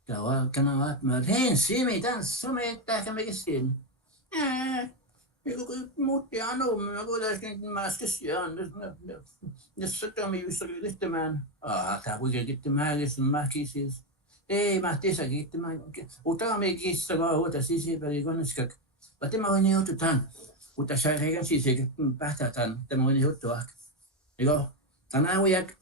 Go out, can I up my hand? See me dance, so me that can make a scene. You Morty, I know, I go there, can mask a scene. Just sit on me, you saw this the man. Ah, that we can get the maggots and mackies. Hey, Mattis, I get the man. Uta me gets about what I see, but you're going to skak. But the money out to town. Uta shy, I can see, say, back at town, the money out to work. You go, and now we had.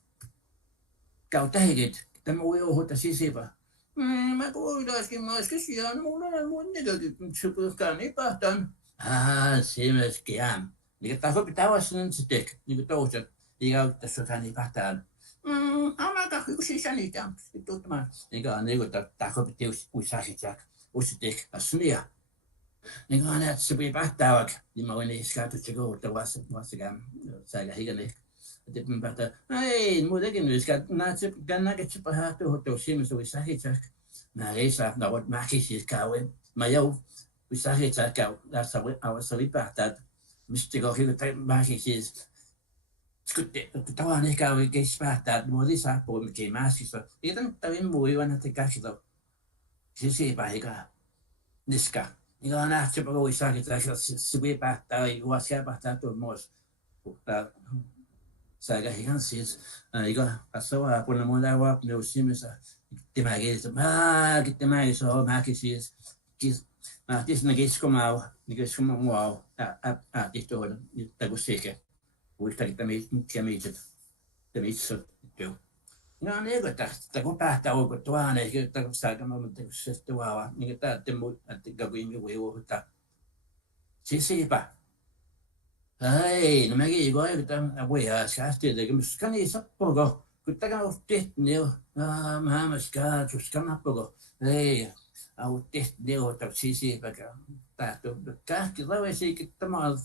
Kau tahit, tamo yo hota sisipa. Mako daskin maskisian muna negative super kani patan. Ah, semes kiam. Nika tako pitawas ng stick. Nika tawsa. iga tasukani patan amaka usishani tam tutma iga nego takopite usahijak usitek asnia iga anat sibi patawak imawini skatu chigo the wasagam saga higane tipin pata hey mudegin wiskat natsip gannaga chipahato hotoshim so usahijak na resa na wat makis kawe mayo usahijak that's our salipata Mistigo higa makis Skutte tawa ne ka we ke spata mo di sa po ke masisa itan tawin mo iwan na tika sito sisi pa hika niska ina na chipa go isa kita sibi pa ta iwas ka pa ta to mos ta sa ga hikan sis iga asawa po na mo da wa no simisa timagis ma kitimagis so makisis kis tis nagis komao nagis komao tito tagusike Uista kita mietit do. No nego ta ko pa ta o ko tuane ke ta sa ka mo te se tu wa ni ta te mo te ga wi mi we o ta. Si pa. Ai no me ge go e ta a we a sa ste de ke ska ni sa po go. Ku ta ga o te ne o ma ma ska tu ska na po go. Ei a o te ne o ta si pa ka ta to ka ki la we si ke ta ma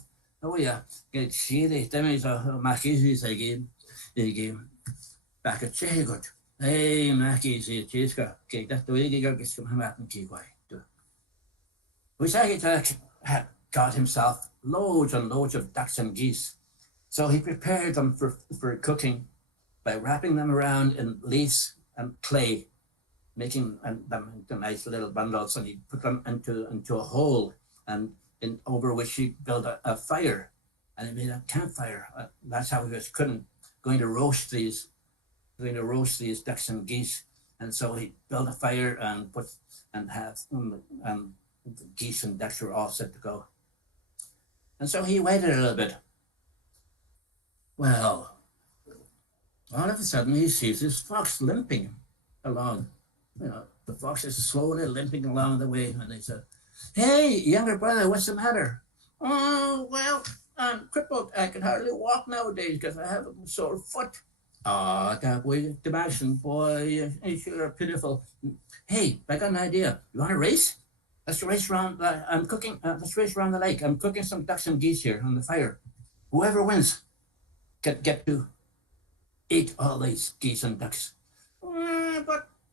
Oh ja, kijk, zie je, daarmee zo, maak je zoiets again. Ik back het zeggen goed. Hey, maak je zoiets, Jeska. Kijk, dat doe ik ook eens van hem kijk waar. We say it had got himself loads and loads of ducks and geese. So he prepared them for cooking by wrapping them around in leaves and clay, making them into nice little bundles, and he put them into a hole and over which he built a fire, and he made a campfire. That's how he was going to roast these ducks and geese. And so he built a fire and the geese and ducks were all set to go. And so he waited a little bit. Well, all of a sudden he sees this fox limping along. The fox is slowly limping along the way, and he said, "Hey, younger brother, what's the matter?" "Oh, well, I'm crippled. I can hardly walk nowadays because I have a sore foot." "Ah, that boy, Sebastian, boy, you're pitiful. Hey, I got an idea. You want to race? Let's race around. Let's race around the lake. I'm cooking some ducks and geese here on the fire. Whoever wins can get to eat all these geese and ducks."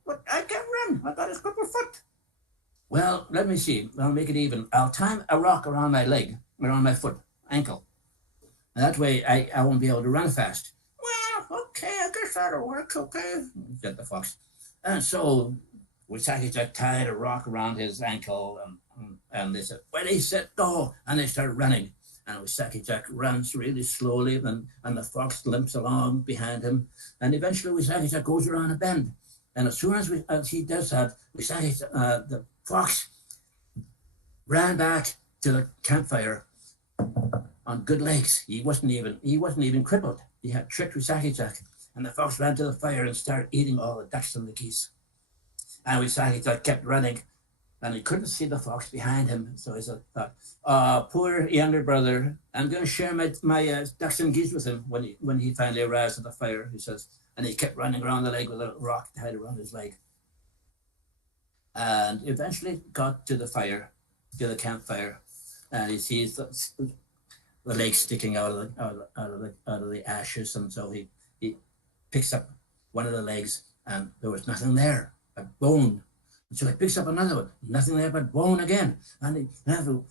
But I can't run. I got a crippled foot." "Well, let me see. I'll make it even. I'll tie a rock around my leg, around my foot, ankle. And that way I won't be able to run fast." "Well, okay, I guess that'll work, okay," said the fox. And so Wisaki tied a rock around his ankle, and they said, "Ready, set, go." And they started running. And Wisaki runs really slowly, and the fox limps along behind him. And eventually Wisaki goes around a bend. And as soon as he does that, the fox ran back to the campfire on good legs. He wasn't even crippled. He had tricked Wisaki, and the fox ran to the fire and started eating all the ducks and the geese. And Wisaki kept running, and he couldn't see the fox behind him. So he thought, "Oh, poor younger brother. I'm going to share my ducks and geese with him when he finally arrives at the fire," he says. And he kept running around the lake with a rock tied around his leg. And eventually got to the campfire, and he sees the leg sticking out of the ashes. And so he picks up one of the legs, and there was nothing there but bone. And so he picks up another one, nothing there but bone again. And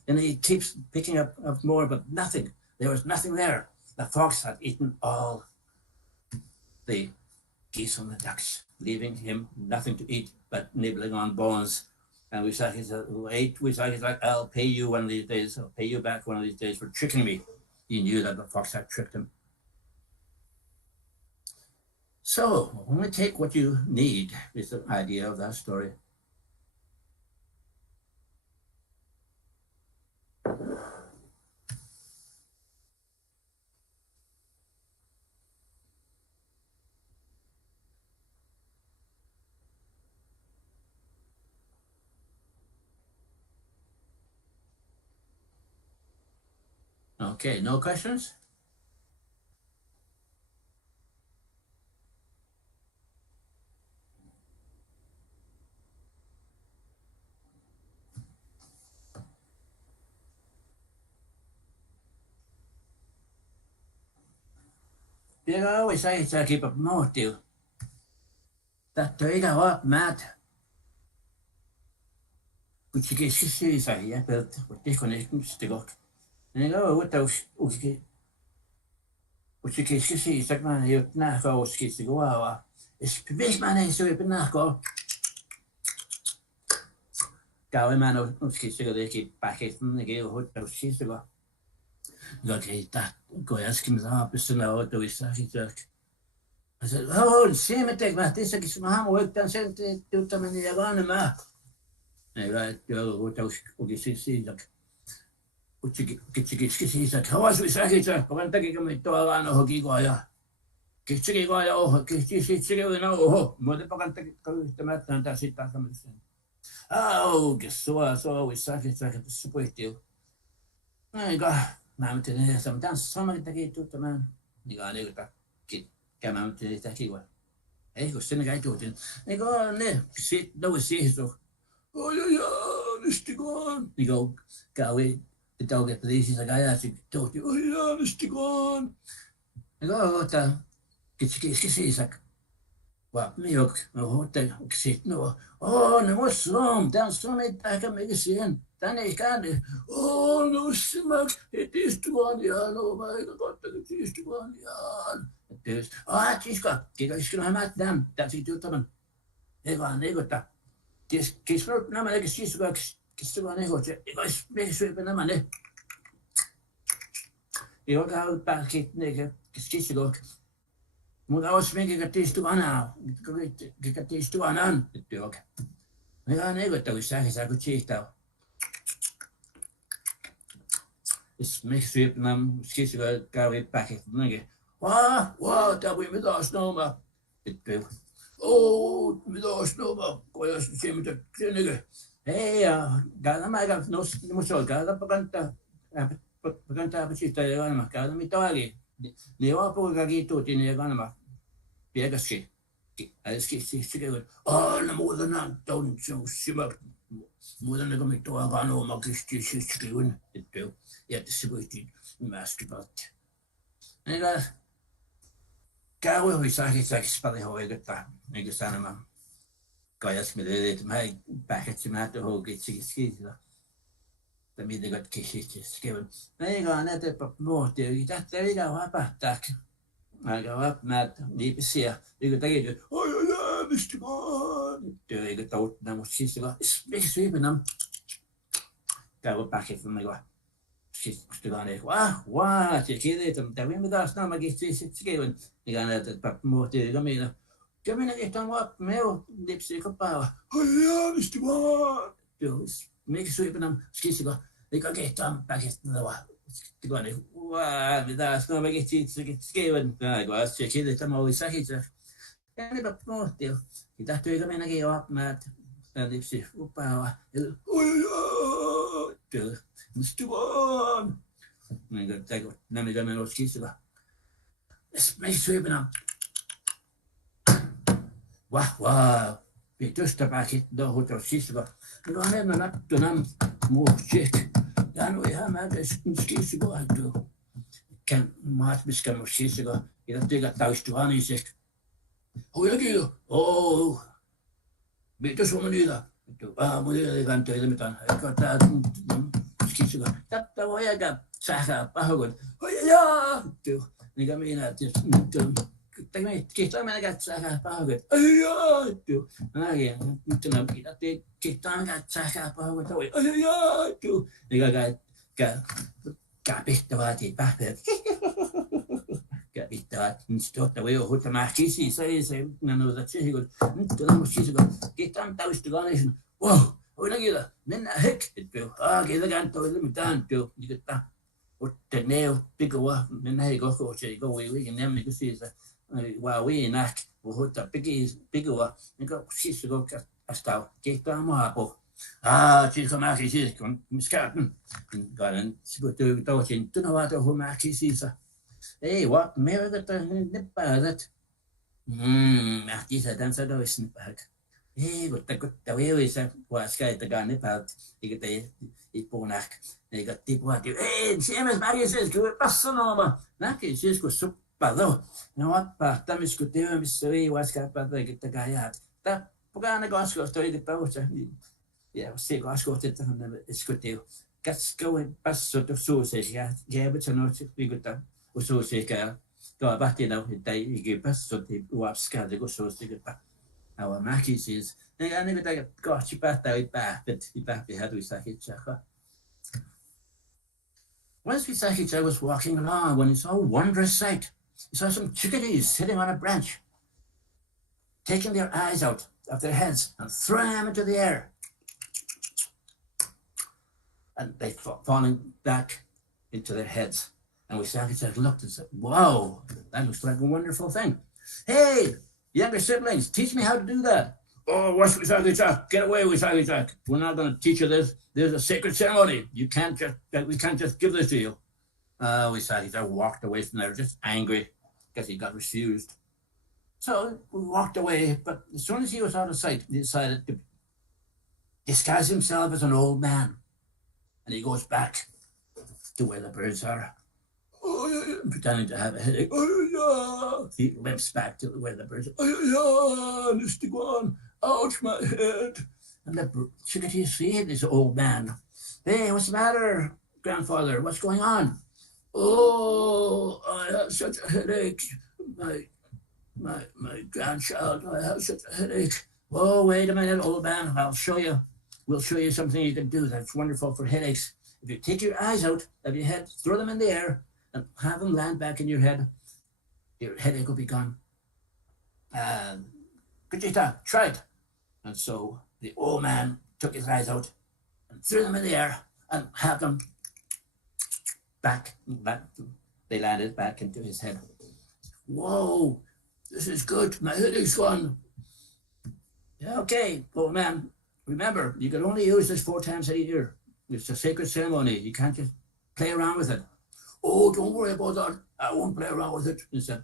he keeps picking up more, but nothing. There was nothing there. The fox had eaten all the geese and the ducks, leaving him nothing to eat but nibbling on bones. And Wisaki said, "Wait, Wisaki, I'll pay you one of these days. I'll pay you back one of these days for tricking me." He knew that the fox had tricked him. So only take what you need is the idea of that story. Okay, no questions? Tiedä always say it's keep up more deal. That toiga up mad. But you get she say yeah, but disconnection stick up. And go what those okay. But you get she say man you na go skis go wow. It's big man so you na go. Go man no skis go they keep back it and they go what those skis go. Okay, that go ask him up is no do we say it. I said, oh, see me take my this is my work done sent to them in the Havana ma. I got what else okay see like what you get he's like how was we say it but take come to Havana hoki go ya. Get go ya oh get you no oh mo de pakan take to mat tanta sita come sen. Oh, guess so we say it like a super deal. I got now today sometimes somebody take to the man. You got it Kan aan het zeggen, hé, hoe stel ik uit? Ik ga nee, zit, dat was zeker zo. Oh ja, dus die gaan. Ik ga weer de dag heb deze, ik ga ja, ik dacht, oh ja, dus die gaan. Ik ga wat dan, ik zeg, wat mij ook, wat ik zeg nou, oh, nou was zo, dan zo met dat ik me gezien. Dan ik kan het, oh, nou smak, het is te gaan, ja, nou, maar ik ga het is te gaan, ja. Dus, het is goed. Kijk, als je nog maar dan, dat is het dan. Ik ga niet goed. Dus, kijk, nou maar ik zie zo, ik zie wel niet goed. Ik ga mee zwepen naar maar nee. Ik ga het pakket nee, ik zie zo ook. Moet alles mee, ik het toe aan. Ik het toe aan. Het ook. Ik ga niet goed, dat is zeg ik zie het. Dus mee zwepen naar, zie zo wel, ga weer pakket nee. Wow, dat we met ons noemen. Oh, met ons noemen. Kon je eens zien met de klinieken. Hé, ja, ga maar even nog, je moet zo gaan, dat bekend hebben zitten, je gaat maar gaan met talen. Nee, wat voor ga je tot in je gaan maar. Wie dat schiet? Alles schiet. Oh, de moeder naar dan zo simmer. Moeder naar met toe gaan om maar kies doen. Ja, dat is goed die maskebad. En dat Kau we say it's like spelling how I get that. I guess I'm guys me the my package mat the whole get skis. The me they got kisses given. They go on at the more do that there you go up back. I go up mat deep see. You could take it. Oh yeah, Mr. God. Do you get out now she's got big sweeping them. Go back it from the go. She's gone wow, je kent het, daar ben je daar snel maar iets geven. Ik ga net het pap moeten gaan. Kom je echt dan wat meer dipsy kapau. Oh ja, is het waar. Dus make sure je dan schiet go. Ik ga get dan pakket naar wat. Ik ga niet. Wow, daar snel maar iets geven. Ja, ik was je kent het maar zeg het. En ik pap moeten. Ik dacht je gaan naar je op met dipsy kapau. Oh ja. Mr. One! Ik ga tegen, neem ik dan mijn schieten. Is mij zwepen aan. Wauw. Ik dus de pakket, daar hoort er schieten. Ik ga net naar de naam, mooi check. Dan wil je maar dus een schieten gaan doen. Ik kan maar misschien nog schieten gaan. Ik heb tegen thuis toe aan gezegd. Hoe je dat? Oh, weet je zo meneer dat? Moet je gaan tegen met aan. Ik ga daar. Dat was je dat zeggen, maar goed. Oh ja, toch. Ik ga mee naar het. Denk me, kijk dan maar gaat zeggen, maar goed. Oh ja, toch. Nou ja, toen heb ik dat kijk dan gaat zeggen, maar goed. Oh ja, toch. Ik ga best wat die pakken. Ik best wat stot dat we goed te maken zien. Zei nou dat zeg ik goed. Dan moet je zeggen, kijk dan thuis te gaan is. Wow. Oh, nak kita, nena hek itu. Kita kan tahu itu mitan tu, kita. Oh, teneu, pikau, nena hek kau cakap kau we ni ni kusi sa. Wah we nak, oh tak pikau, ni kau kusi suka astau. Kita mah apa? Cik kau kisi, miskat. Kalau sebut tu tahu cint tu nak tahu mah kisi sa. What mereka kata ni padat. Mati sa dan sa dah wis ni padat. Gutta veisa kuaska että ganne päät ikite ipunak eikä tipua siemes mäkises kyllä passanooma näki siis kun Palo, no what pa, tamis ko tiyo, misui, was ka pa, the guy. Ta, pagana gosko, story the power. Yeah, se gosko, it's good deal. Gas going past sort of sausage, yeah, but no, we got that. Sausage, go back, you give us sort of wapska, the go sausage. Our Mackies is, I never got you back out back, but he back had we sack it. Once we sack it, I was walking along when he saw a wondrous sight. He saw some chickadees sitting on a branch, taking their eyes out of their heads and throwing them into the air. And they falling back into their heads. And we sat and looked and said, wow, that looks like a wonderful thing. Hey, younger siblings, teach me how to do that. Oh, what's Wisagi-Jack? Get away, Wisagi-Jack. We're not going to teach you this. There's a sacred ceremony. We can't just give this to you. Wisagi-Jack walked away from there, just angry because he got refused. So we walked away, but as soon as he was out of sight, he decided to disguise himself as an old man. And he goes back to where the birds are, pretending to have a headache. He limps back to where the birds are. Mr. Guan, ouch, my head. And the chickadees see this old man. Hey, what's the matter, grandfather? What's going on? Oh, I have such a headache. My grandchild, I have such a headache. Oh, wait a minute, old man. I'll show you. We'll show you something you can do that's wonderful for headaches. If you take your eyes out of your head, throw them in the air, and have them land back in your head, your headache will be gone. Kuchita, try it. And so the old man took his eyes out and threw them in the air and had them back. They landed back into his head. Whoa, this is good. My headache's gone. Yeah, okay, old man. Remember, you can only use this 4 times a year. It's a sacred ceremony. You can't just play around with it. Oh, don't worry about that. I won't play around with it. He said,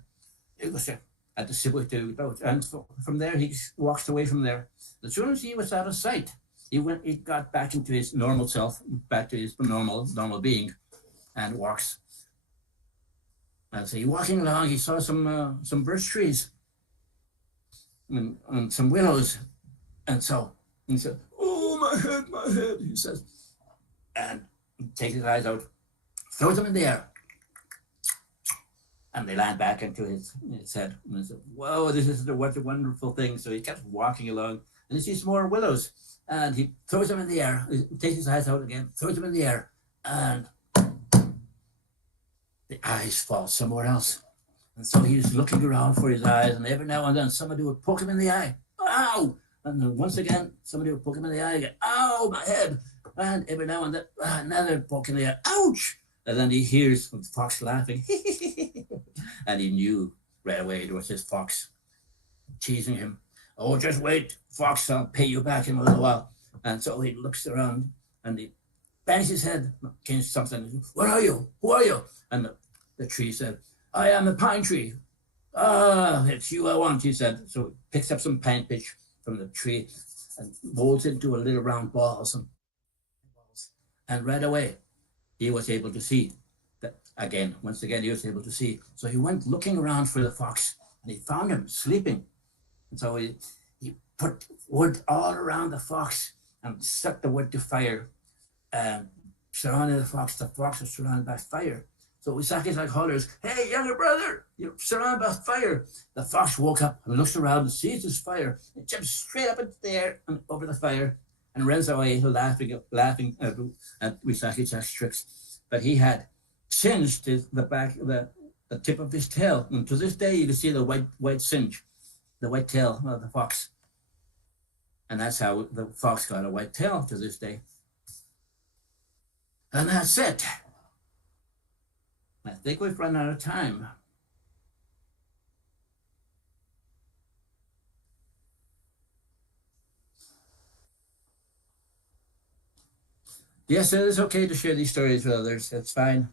at the Sibui to about. And from there, he walks away from there. As soon as he was out of sight, he got back into his normal self, back to his normal being, and walks. And so he walking along, he saw some birch trees and some willows. And so he said, oh, my head, he says. And he takes his eyes out, throws them in the air, and they land back into his head. And he said, whoa, this is what a wonderful thing. So he kept walking along, and he sees more willows, and he throws them in the air, he takes his eyes out again, throws them in the air, and the eyes fall somewhere else. And so he's looking around for his eyes, and every now and then somebody would poke him in the eye. Ow! And then once again, somebody would poke him in the eye again. Ow, my head. And every now and then, another poke in the eye. Ouch! And then he hears the fox laughing. And he knew right away it was his fox teasing him. Oh, just wait, fox, I'll pay you back in a little while. And so he looks around and he bangs his head against something. What are you? Who are you? And the tree said, I am a pine tree. Ah, it's you I want, he said. So he picks up some pine pitch from the tree and molds it into a little round balls. And right away, he was able to see that again. Once again, he was able to see. So he went looking around for the fox, and he found him sleeping. And so he put wood all around the fox and set the wood to fire, and surrounded the fox. The fox was surrounded by fire. So Wisaki's like hollers, hey, younger brother, you're surrounded by fire. The fox woke up and looks around and sees this fire. It jumps straight up into the air and over the fire and runs away laughing at Wisaki-chan's tricks. But he had singed the tip of his tail. And to this day, you can see the white singe, the white tail of the fox. And that's how the fox got a white tail to this day. And that's it. I think we've run out of time. Yes, it is okay to share these stories with others. That's fine.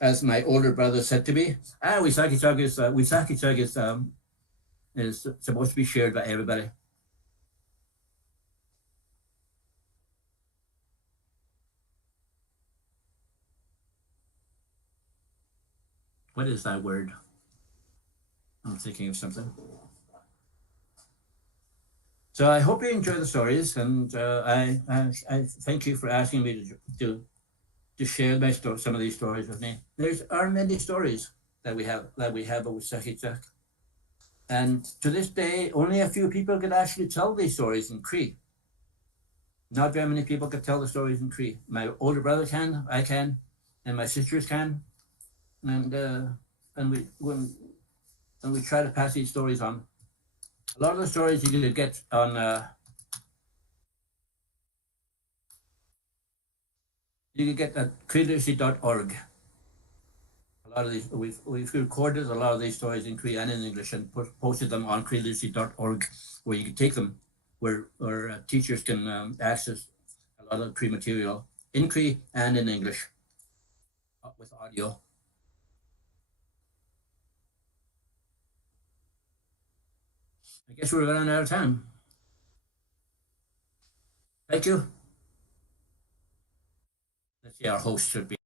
As my older brother said to me, Wisaki-chug is supposed to be shared by everybody. What is that word? I'm thinking of something. So I hope you enjoy the stories, and I thank you for asking me to share some of these stories with me. There are many stories that we have about Sahichak, and to this day, only a few people can actually tell these stories in Cree. Not very many people can tell the stories in Cree. My older brother can, I can, and my sisters can, and we try to pass these stories on. A lot of the stories you can get on you can get at creeliteracy.org. A lot of these we've recorded a lot of these stories in Cree and in English and posted them on creeliteracy.org, where you can take them, where teachers can access a lot of Cree material in Cree and in English with audio. I guess we're running out of time. Thank you. Let's see, our host should be.